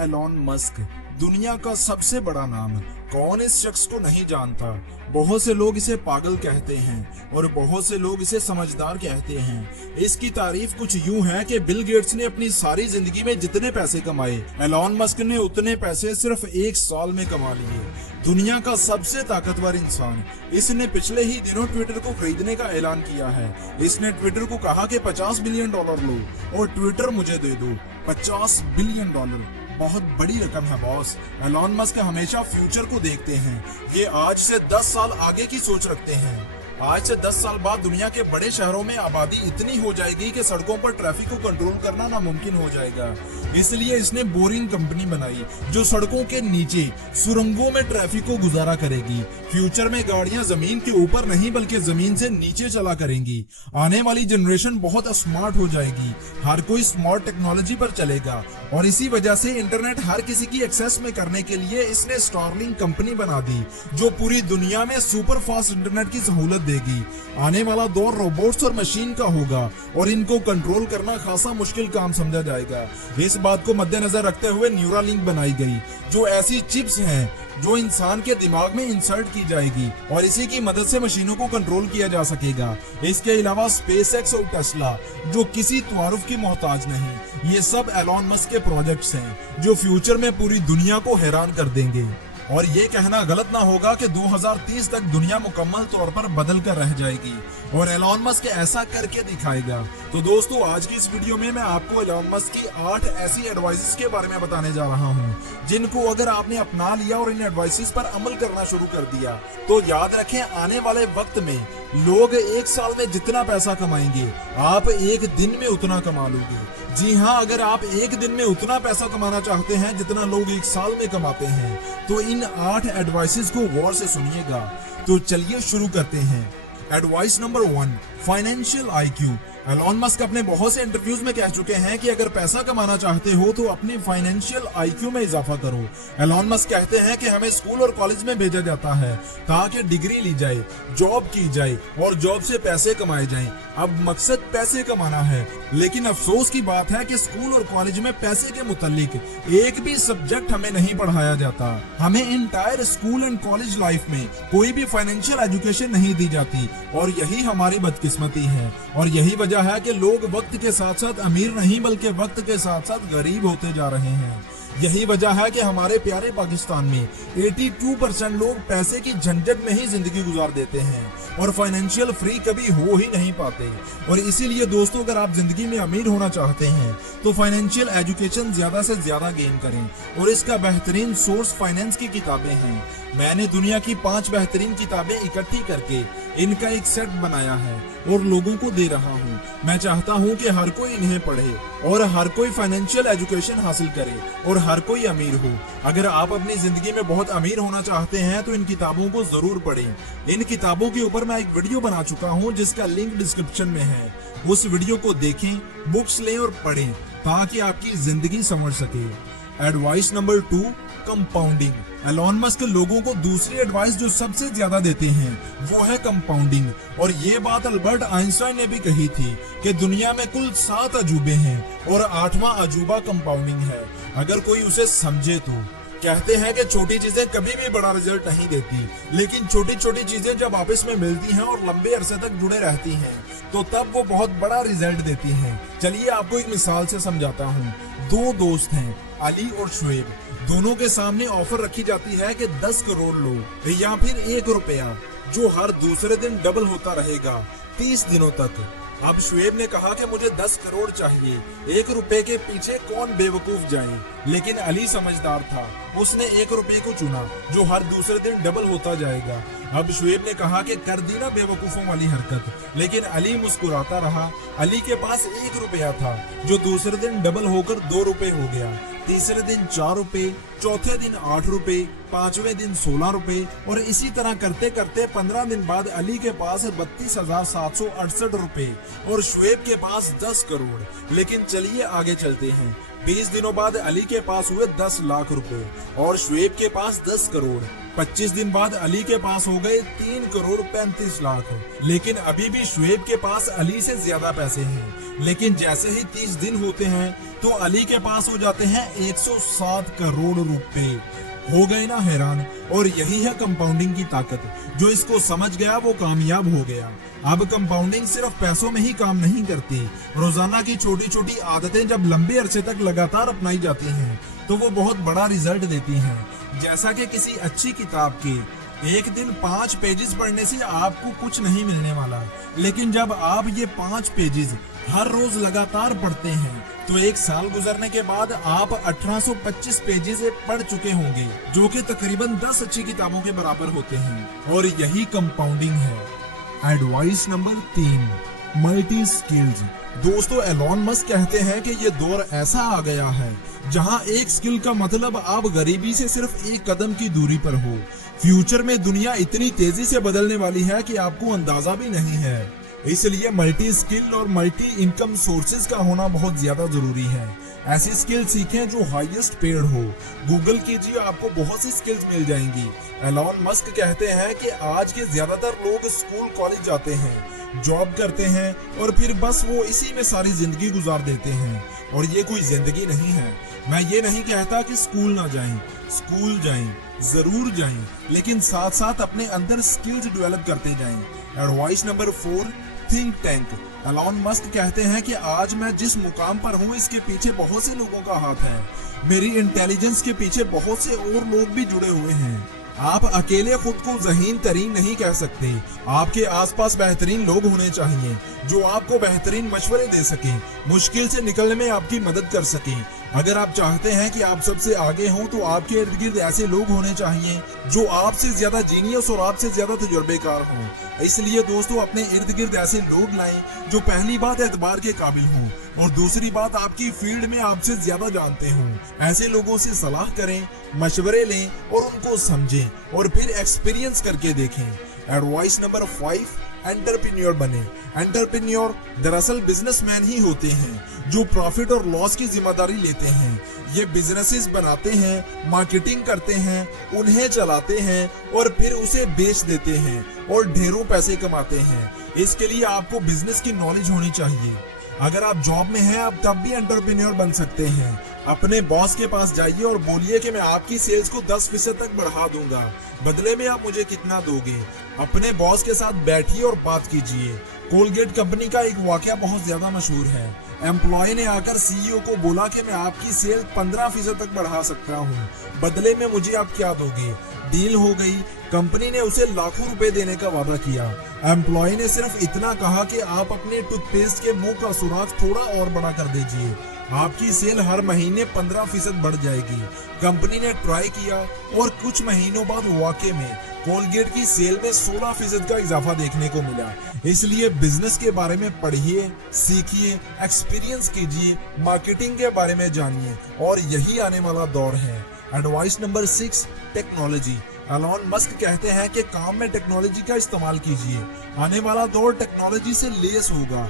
Elon Musk, दुनिया का सबसे बड़ा नाम। कौन इस शख्स को नहीं जानता। बहुत से लोग इसे पागल कहते हैं और बहुत से लोग इसे समझदार कहते हैं। इसकी तारीफ कुछ यूं है कि बिल गेट्स ने अपनी सारी जिंदगी में जितने पैसे कमाए, एलॉन मस्क ने उतने पैसे सिर्फ एक साल में कमा लिए। दुनिया का सबसे ताकतवर इंसान, इसने पिछले ही दिनों ट्विटर को खरीदने का ऐलान किया है। इसने ट्विटर को कहा कि $50 बिलियन लो और ट्विटर मुझे दे दो। $50 बिलियन, बहुत बड़ी रकम है बॉस। एलॉन मस्क हमेशा फ्यूचर को देखते हैं। ये आज से 10 साल आगे की सोच रखते हैं। आज से 10 साल बाद दुनिया के बड़े शहरों में आबादी इतनी हो जाएगी कि सड़कों पर ट्रैफिक को कंट्रोल करना नामुमकिन हो जाएगा। इसलिए इसने बोरिंग कंपनी बनाई जो सड़कों के नीचे सुरंगों में ट्रैफिक को गुजारा करेगी। फ्यूचर में गाड़ियां जमीन के ऊपर नहीं बल्कि जमीन से नीचे चला करेंगी। आने वाली जनरेशन बहुत स्मार्ट हो जाएगी। हर कोई स्मार्ट टेक्नोलॉजी पर चलेगा और इसी वजह से इंटरनेट हर किसी की एक्सेस में करने के लिए इसने स्टारलिंक कंपनी बना दी जो पूरी दुनिया में सुपर फास्ट इंटरनेट की सहूलत देगी। आने वाला दौर रोबोट्स और मशीन का होगा और इनको कंट्रोल करना खासा मुश्किल काम समझा जाएगा। इस बात को मद्देनजर रखते हुए न्यूरालिंक बनाई गई जो ऐसी चिप्स हैं जो इंसान के दिमाग में इंसर्ट की जाएगी और इसी की मदद से मशीनों को कंट्रोल किया जा सकेगा। इसके अलावा स्पेसएक्स और टेस्ला जो किसी तारुफ की मोहताज नहीं। ये सब एलॉन मस्क के प्रोजेक्ट्स हैं जो फ्यूचर में पूरी दुनिया को हैरान कर देंगे। और ये कहना गलत ना होगा कि 2030 तक दुनिया मुकम्मल तौर पर बदल कर रह जाएगी और एलॉन मस्क ऐसा करके दिखाएगा। तो दोस्तों, आज की इस वीडियो में मैं आपको एलॉन मस्क की 8 ऐसी एडवाइसेस के बारे में बताने जा रहा हूँ जिनको अगर आपने अपना लिया और इन एडवाइसेस पर अमल करना शुरू कर दिया तो याद रखें, आने वाले वक्त में लोग एक साल में जितना पैसा कमाएंगे आप एक दिन में उतना कमा लोगे। जी हाँ, अगर आप एक दिन में उतना पैसा कमाना चाहते हैं जितना लोग एक साल में कमाते हैं तो इन 8 एडवाइसेस को गौर से सुनिएगा। तो चलिए शुरू करते हैं। Advice number 1, financial IQ. Elon Musk अपने बहुत से इंटरव्यूज में कह चुके हैं कि अगर पैसा कमाना चाहते हो तो अपनी फाइनेंशियल आईक्यू में इजाफा करो। एलॉन मस्क कहते हैं कि हमें स्कूल और कॉलेज में भेजा जाता है ताकि डिग्री ली जाए, जॉब की जाए और जॉब से पैसे कमाए जाएं। अब मकसद पैसे कमाना है, लेकिन अफसोस की बात है कि स्कूल और कॉलेज में पैसे के मुतालिक एक भी सब्जेक्ट हमें नहीं पढ़ाया जाता। हमें entire school and college life में कोई भी फाइनेंशियल एजुकेशन नहीं दी जाती और यही हमारी बदकिस्मती है। और यही वजह है कि लोग वक्त के साथ साथ अमीर नहीं बल्कि वक्त के साथ साथ गरीब होते जा रहे हैं। यही वजह है कि हमारे प्यारे पाकिस्तान में 82% लोग पैसे की झंझट में ही जिंदगी गुजार देते हैं और फाइनेंशियल फ्री कभी हो ही नहीं पाते। और इसीलिए दोस्तों, अगर आप जिंदगी में अमीर होना चाहते हैं तो फाइनेंशियल एजुकेशन ज्यादा से ज्यादा गेन करें और इसका बेहतरीन सोर्स फाइनेंस की किताबें हैं। मैंने दुनिया की 5 बेहतरीन किताबें इकट्ठी करके इनका एक सेट बनाया है और लोगों को दे रहा हूँ। मैं चाहता हूँ कि हर कोई इन्हें पढ़े और हर कोई फाइनेंशियल एजुकेशन हासिल करे और हर कोई अमीर हो। अगर आप अपनी जिंदगी में बहुत अमीर होना चाहते हैं तो इन किताबों को जरूर पढ़ें। इन किताबों के ऊपर मैं एक वीडियो बना चुका हूँ जिसका लिंक डिस्क्रिप्शन में है। उस वीडियो को देखें, बुक्स लें और पढ़ें ताकि आपकी जिंदगी समझ सके। Advice number 2, compounding. Elon Musk लोगों को दूसरी एडवाइस जो सबसे ज्यादा देते हैं वो है कंपाउंडिंग। और ये बात अल्बर्ट आइंस्टाइन ने भी कही थी कि दुनिया में कुल 7 अजूबे हैं और 8वां अजूबा कंपाउंडिंग है। अगर कोई उसे समझे तो कहते हैं कि छोटी चीजें कभी भी बड़ा रिजल्ट नहीं देती, लेकिन छोटी छोटी चीजें जब आपस में मिलती हैं और लंबे अरसे तक जुड़े रहती हैं तो तब वो बहुत बड़ा रिजल्ट देती हैं। चलिए आपको एक मिसाल से समझाता हूँ। 2 दोस्त हैं, अली और शुएब। दोनों के सामने ऑफर रखी जाती है कि 10 करोड़ लो या फिर 1 रुपया जो हर दूसरे दिन डबल होता रहेगा 30 दिनों तक। अब शुएब ने कहा कि मुझे 10 करोड़ चाहिए, 1 रुपए के पीछे कौन बेवकूफ जाए। लेकिन अली समझदार था, उसने 1 रुपए को चुना जो हर दूसरे दिन डबल होता जाएगा। अब शुएब ने कहा कि कर दी ना बेवकूफों वाली हरकत, लेकिन अली मुस्कुराता रहा। अली के पास 1 रुपया था जो दूसरे दिन डबल होकर 2 रुपए हो गया, तीसरे दिन 4 रुपए, चौथे दिन 8 रुपए, 5वें दिन 16 रुपए और इसी तरह करते करते 15 दिन बाद अली के पास 32,768 रुपए और शुएब के पास 10 करोड़। लेकिन चलिए आगे चलते हैं। 20 दिनों बाद अली के पास हुए 10 लाख रुपए और शुएब के पास 10 करोड़। 25 दिन बाद अली के पास हो गए 3 करोड़ 35 लाख। लेकिन अभी भी शुएब के पास अली से ज्यादा पैसे हैं। लेकिन जैसे ही 30 दिन होते हैं तो अली के पास हो जाते हैं 107 करोड़ रुपए। हो गए ना हैरान। और यही है कंपाउंडिंग की ताकत। जो इसको समझ गया वो कामयाब हो गया। अब कंपाउंडिंग सिर्फ पैसों में ही काम नहीं करती। रोजाना की छोटी छोटी आदतें जब लंबे अरसे तक लगातार अपनाई जाती हैं तो वो बहुत बड़ा रिजल्ट देती हैं। जैसा कि किसी अच्छी किताब के एक दिन 5 पेजेस पढ़ने से आपको कुछ नहीं मिलने वाला, लेकिन जब आप ये 5 पेजेस हर रोज लगातार पढ़ते हैं तो 1 साल गुजरने के बाद आप 1825 पेजेस पढ़ चुके होंगे, जो कि तकरीबन 10 अच्छी किताबों के बराबर होते हैं। और यही कंपाउंडिंग है। Advice number 3, multi skills. दोस्तों, एलॉन मस्क कहते हैं कि ये दौर ऐसा आ गया है जहां एक स्किल का मतलब आप गरीबी से सिर्फ 1 कदम की दूरी पर हो। फ्यूचर में दुनिया इतनी तेजी से बदलने वाली है कि आपको अंदाजा भी नहीं है। इसलिए मल्टी स्किल और मल्टी इनकम सोर्सेज का होना बहुत ज्यादा जरूरी है। ऐसी स्किल सीखें जो हाईएस्ट पेड हो। गूगल कीजिए, आपको बहुत सी स्किल्स मिल जाएंगी। एलॉन मस्क कहते हैं कि आज के ज्यादातर लोग स्कूल कॉलेज जाते हैं, जॉब करते हैं और फिर बस वो इसी में सारी जिंदगी गुजार देते हैं। और ये कोई जिंदगी नहीं है। मैं ये नहीं कहता कि स्कूल ना जाएं, स्कूल जाएं, जरूर जाएं, लेकिन साथ साथ अपने अंदर स्किल्स डेवलप करते जाएं। Advice number 4, think tank. Elon Musk कहते हैं कि आज मैं जिस मुकाम पर हूँ इसके पीछे बहुत से लोगों का हाथ है। मेरी इंटेलिजेंस के पीछे बहुत से और लोग भी जुड़े हुए हैं। आप अकेले खुद को ज़हीन तरीन नहीं कह सकते। आपके आसपास बेहतरीन लोग होने चाहिए जो आपको बेहतरीन मशवरे दे सकें, मुश्किल से निकलने में आपकी मदद कर सकें। अगर आप चाहते हैं कि आप सबसे आगे हों तो आपके इर्द गिर्द ऐसे लोग होने चाहिए जो आपसे ज्यादा जीनियस और आपसे ज्यादा तजुर्बेकार हों। इसलिए दोस्तों, अपने इर्द गिर्द ऐसे लोग लाएं जो पहली बात एतबार के काबिल हों और दूसरी बात आपकी फील्ड में आपसे ज्यादा जानते हों। ऐसे लोगों से सलाह करें, मशवरे लें और उनको समझें और फिर एक्सपीरियंस करके देखें। एडवाइस नंबर 5, एंटरप्रेन्योर बने। एंटरप्रेन्योर दरअसल बिजनेसमैन ही होते हैं जो प्रॉफिट और लॉस की जिम्मेदारी लेते हैं। ये बिजनेसेस बनाते हैं, मार्केटिंग करते हैं, उन्हें चलाते हैं और फिर उसे बेच देते हैं और ढेरों पैसे कमाते हैं। इसके लिए आपको बिजनेस की नॉलेज होनी चाहिए। अगर आप जॉब में हैं, आप तब भी एंटरप्रेन्योर बन सकते हैं। अपने बॉस के पास जाइए और बोलिए कि मैं आपकी सेल्स को 10% तक बढ़ा दूंगा, बदले में आप मुझे कितना दोगे। अपने बॉस के साथ बैठिए और बात कीजिए। कोलगेट कंपनी का एक वाकया बहुत ज्यादा मशहूर है। एम्प्लॉय ने आकर सीईओ को बोला कि मैं आपकी सेल 15% तक बढ़ा सकता हूँ, बदले में मुझे आप क्या दोगे। डील हो गई। कंपनी ने उसे लाखों रुपए देने का वादा किया। एम्प्लॉय ने सिर्फ इतना कहा कि आप अपने टूथपेस्ट के मुंह का सुराख थोड़ा और बड़ा कर दीजिए, आपकी सेल हर महीने 15% बढ़ जाएगी। कंपनी ने ट्राई किया और कुछ महीनों बाद वाकई में कोलगेट की सेल में 16% का इजाफा देखने को मिला। इसलिए बिजनेस के बारे में पढ़िए, सीखिए, एक्सपीरियंस कीजिए, मार्केटिंग के बारे में जानिए और यही आने वाला दौर है। Advice number 6, technology. Elon Musk कहते हैं कि काम में टेक्नोलॉजी का इस्तेमाल कीजिए। आने वाला दौर टेक्नोलॉजी से लेस होगा।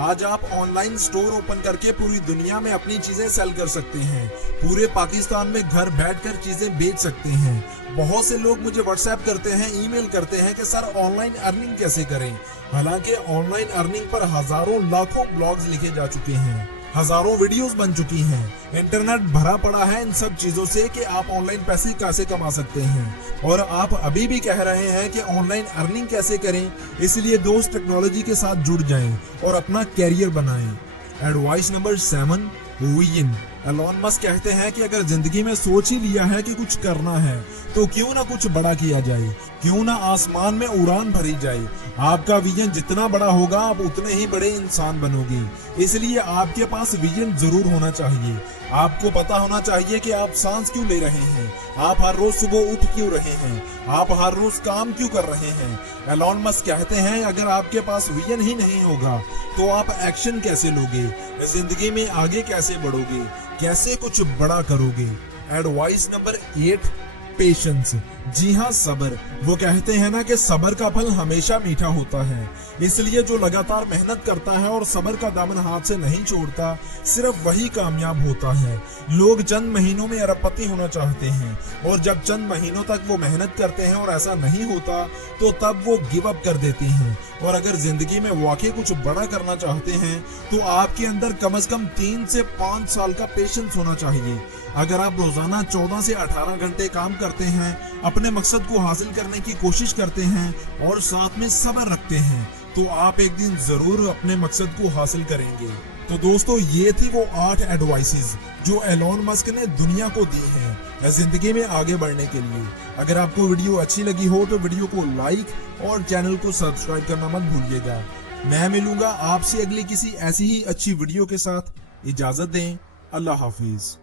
आज आप ऑनलाइन स्टोर ओपन करके पूरी दुनिया में अपनी चीजें सेल कर सकते हैं। पूरे पाकिस्तान में घर बैठकर चीजें बेच सकते हैं। बहुत से लोग मुझे व्हाट्सएप करते हैं, ईमेल करते हैं कि सर ऑनलाइन अर्निंग कैसे करें। हालांकि ऑनलाइन अर्निंग पर हजारों लाखों ब्लॉग्स लिखे जा चुके हैं, हजारों वीडियोस बन चुकी हैं। इंटरनेट भरा पड़ा है इन सब चीजों से कि आप ऑनलाइन पैसे कैसे कमा सकते हैं। और आप अभी भी कह रहे हैं कि ऑनलाइन अर्निंग कैसे करें। इसलिए दोस्त, टेक्नोलॉजी के साथ जुड़ जाएं और अपना कैरियर बनाएं। Advice number 7, vision. Elon Musk कहते हैं कि अगर जिंदगी में सोच ही लिया है कि कुछ करना है तो क्यों ना कुछ बड़ा किया जाए, क्यों ना आसमान में उड़ान भरी जाए। आपका विजन जितना बड़ा होगा आप उतने ही बड़े इंसान बनोगे। इसलिए आपके पास विजन जरूर होना चाहिए। आपको पता होना चाहिए कि आप सांस क्यों ले रहे हैं, आप हर रोज सुबह उठ क्यों रहे हैं, आप हर रोज काम क्यों कर रहे हैं। एलॉन मस्क कहते हैं अगर आपके पास विजन ही नहीं होगा तो आप एक्शन कैसे लोगे, जिंदगी में आगे कैसे बढ़ोगे, कैसे कुछ बड़ा करोगे। Advice number 8, patience. जी हाँ, सब्र। वो कहते हैं ना कि सब्र का फल हमेशा मीठा होता है। इसलिए जो लगातार मेहनत करता है और सब्र का दामन हाथ से नहीं छोड़ता, सिर्फ वही कामयाब होता है। लोग चंद महीनों में अरबपति होना चाहते हैं, और जब चंद महीनों तक वो मेहनत करते हैं और ऐसा नहीं होता, तो तब वो गिव अप कर देते हैं। और अगर जिंदगी में वाकई कुछ बड़ा करना चाहते हैं, तो आपके अंदर कम से कम 3 से 5 साल का पेशेंस होना चाहिए। अगर आप रोजाना 14 से 18 घंटे काम करते हैं, अपने मकसद को हासिल करने की कोशिश करते हैं और साथ में सब्र रखते हैं, तो आप एक दिन जरूर अपने मकसद को हासिल करेंगे। तो दोस्तों, ये थी वो 8 एडवाइसेस जो एलोन मस्क ने दुनिया को दी हैं जिंदगी में आगे बढ़ने के लिए। अगर आपको वीडियो अच्छी लगी हो तो वीडियो को लाइक और चैनल को सब्सक्राइब करना मत भूलिएगा। मैं मिलूंगा आपसे अगली किसी ऐसी ही अच्छी वीडियो के साथ। इजाजत दें। अल्लाह हाफिज।